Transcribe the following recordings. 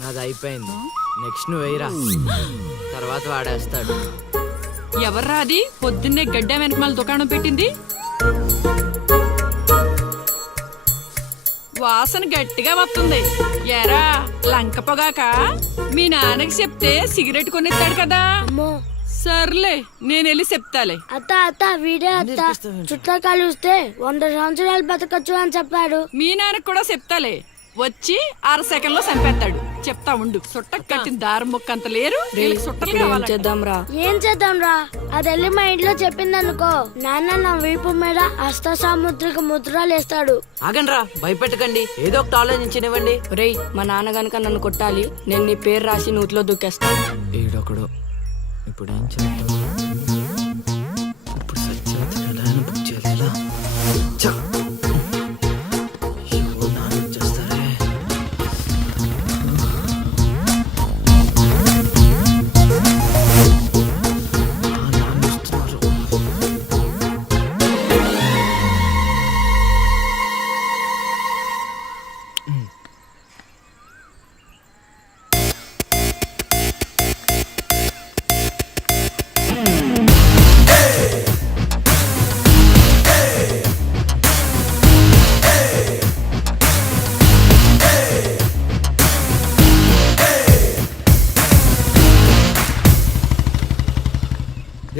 నాది అయిపోయింది. నెక్స్ట్ నువ్వు వేయరా, తర్వాత వాడేస్తాడు. ఎవర్రా అది పొద్దున్నే గడ్డ వెనకమాల దుకాణం పెట్టింది? వాసన గట్టిగా వస్తుంది. ఎరా లంక పొగాక? మీ నాన్నకి చెప్తే సిగరెట్ కొనిస్తాడు కదా. సర్లే నేను వెళ్ళి చెప్తాలే. అత్త అత్త వీడే అత్త చుట్టూ కలిస్తే 100 సంవత్సరాలు బతకచ్చు అని చెప్పాడు. మీ నాన్నకి కూడా చెప్తాలే, వచ్చి 6 సెకండ్లో చంపేస్తాడు. చెప్తా ఉండు. సుట్టకు కట్టిన దారం ముక్క అంత లేరు, సుట్టలు కావాలి. ఏం చేద్దాం రా? అది వెళ్ళి మా ఇంట్లో చెప్పిందనుకో, నాన్న నా వీపు మీద హస్త సాముద్రిక ముద్రలు వేస్తాడు. ఆగండ్రా, భయపెట్టకండి, ఏదో ఒకటి ఆలోచించనివ్వండి. రేయ్, మా నాన్న గనక నన్ను కొట్టాలి, నేను నీ పేరు రాసి నూతిలో దూకేస్తాను. ఈడొకడు. ఇప్పుడు ఏం చేద్దాం? ఇప్పుడు సత్యవతిని బుక్ చేయాలా?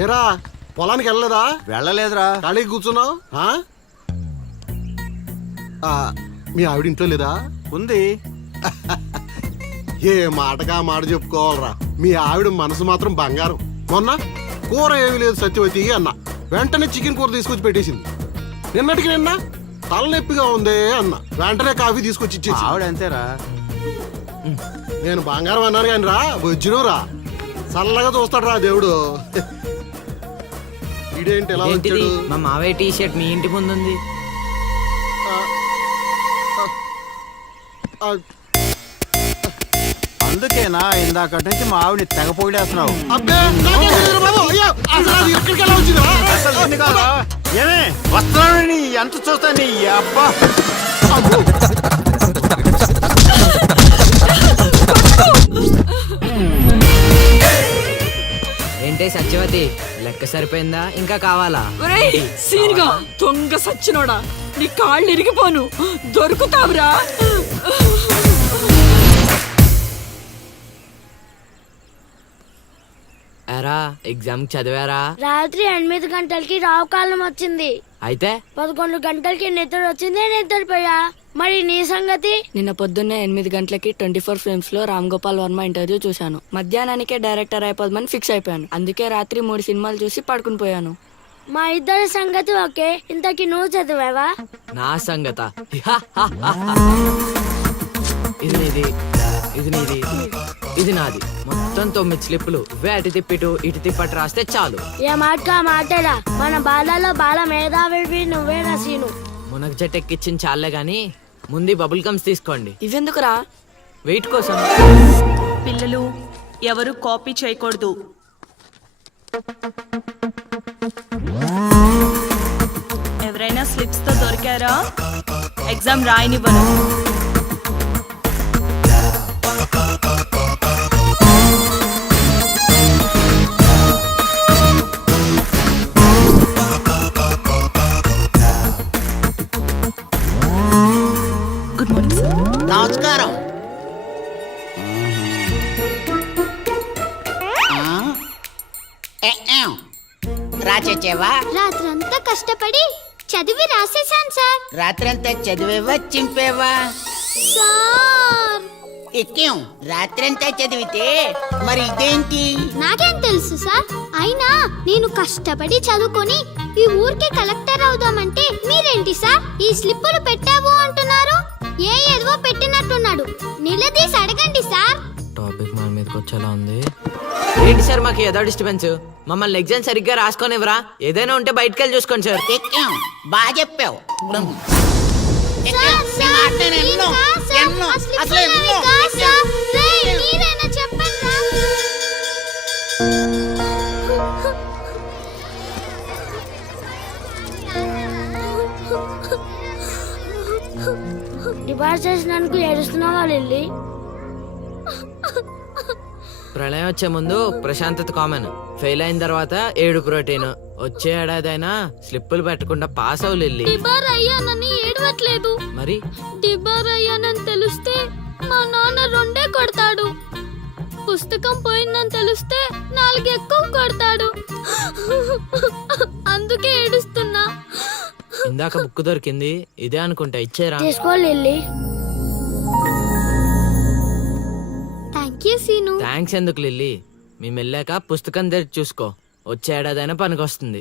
ఏరా పొలానికి వెళ్ళలేదా? వెళ్ళలేదురా. ఖాళీకి కూర్చున్నావు? మీ ఆవిడ ఇంట్లో లేదా? ఉంది. ఏ మాటగా మాట చెప్పుకోవాలరా, మీ ఆవిడ మనసు మాత్రం బంగారం. మొన్న కూర ఏమీ లేదు సత్యవతి అన్న, వెంటనే చికెన్ కూర తీసుకొచ్చి పెట్టేసింది. నిన్నటికి నిన్న తలనొప్పిగా ఉంది అన్న, వెంటనే కాఫీ తీసుకొచ్చి ఇచ్చేసి. ఆవిడ అంతేరా. నేను బంగారం అన్నాను కానీ రా వజ్రం రా, చల్లగా చూస్తాడు రా దేవుడు. ఇదేంటి ఎలా వచ్చాడు? మా మావయ్య టీ షర్ట్ మీ ఇంటి ముందు ఉంది. అందుకేనా ఇందాక నుంచి మా ఆవిడని తెగ పొగిడేస్తున్నావు? ఏమే వస్తున్నాను, ఎంత చూస్తా నీ అబ్బా. ఏంటే సత్యవతి, లెక్క సరిపోయిందా? ఇంకా కావాలా? సీన్గా దొంగ సచ్చినోడా, నీ కాళ్ళు ఇరిగిపోను, దొరుకుతావురా. ఎరా ఎగ్జామ్ చదివారా? రాత్రి 8 గంటలకి రావు కాలం వచ్చింది. అయితే 11 గంటలకి నిద్ర వచ్చింది, నిద్రపోయా. మరి నీ సంగతి? నిన్న పొద్దున్నే 8 గంటలకి 24 ఫ్రేమ్స్ లో రామ్ గోపాల్ వర్మ ఇంటర్వ్యూ చూశాను. మధ్యాహ్నానికే డైరెక్టర్ అయిపోదామని ఫిక్స్ అయిపోయాను. అందుకే రాత్రి 3 సినిమాలు చూసి పడుకుని పోయాను. మా ఇద్దరి సంగతి ఓకే. ఇంతకి నువ్వు చదివావా? నా సంగత ఇది నీది, ఇది నీది, ఇది నాది. మొత్తం 9 స్లిప్పులు. అటు తిప్పిటు ఇటు తిప్పటి రాస్తే చాలు. ఏ మాట మాటరా, మన బాలలో బాల మేధావి నువ్వే నసీను. మునగ చెట్టు ఎక్కిచ్చిన చాలే గాని ముందు బబుల్ గమ్స్ తీసుకోండి. ఇవెందుకురా? వెయిట్ కోసం. పిల్లలు ఎవరు కాపీ చేయకూడదు. ఎవరైనా స్లిప్స్ తో దొరికారా? ఎగ్జామ్ రాయనివ్వను. Good morning sir. నమస్కారం. రాచేవా? రాత్రంతా కష్టపడి చదివి రాసేసాను సార్. రాత్రంతా చదివేవా చింపేవా? సార్ ఎక్కేం రాత్రంతా చదివితే మరి ఇదేంటి? నాకేం తెలుసు సార్. అయినా నేను కష్టపడి చదువుకొని ఈ ఊరికే కలెక్టర్ అవుదామంటే మీరేంటి సార్ ఈ స్లిప్పులు పెట్టావు అంటున్నారు? ఏదో పెట్టినట్టున్నాడు. నిలదీసి అడగండి సార్. టాపిక్ మన మీదకి వచ్చేలా ఉంది. ఏంటి సార్ మాకు ఏదో డిస్టర్బెన్స్? మమ్మల్ని ఎగ్జామ్ సరిగ్గా రాసుకొనివ్వరా? ఏదైనా ఉంటే బయటకు వెళ్ళి చూసుకోండి సార్. ఎక్కేం బాగా చెప్పావు. డిపార్ట్ చేసినందుకు ఏడుస్తున్నావా లిల్లీ? ప్రళయం వచ్చే ముందు ప్రశాంతత కామన్, ఫెయిల్ అయిన తర్వాత 7 ప్రోటీన్. వచ్చే ఏడాదైనా స్లిప్పులు పెట్టకుండా పాస్ అవ్వు లిల్లీ. డిబార్ అయ్యానని ఏడవట్లేదు. మరి డిబార్ అయ్యానని తెలిస్తే మా నాన్న 2 కొడతాడు. పుస్తకం పోయిందని తెలిస్తే 4 ఎక్కువ కొడతాడు. అందుకే ఏడుస్తున్నా. ఇందాక బుక్ దొరికింది, ఇదే అనుకుంటా, ఇచ్చేరా. తీసుకో Lily. Thank you Seenu. Thanks ఎందుకు లిల్లీ, మేము వెళ్ళాక పుస్తకం తెరిచి చూసుకో, వచ్చే ఏడాదైనా పనికొస్తుంది.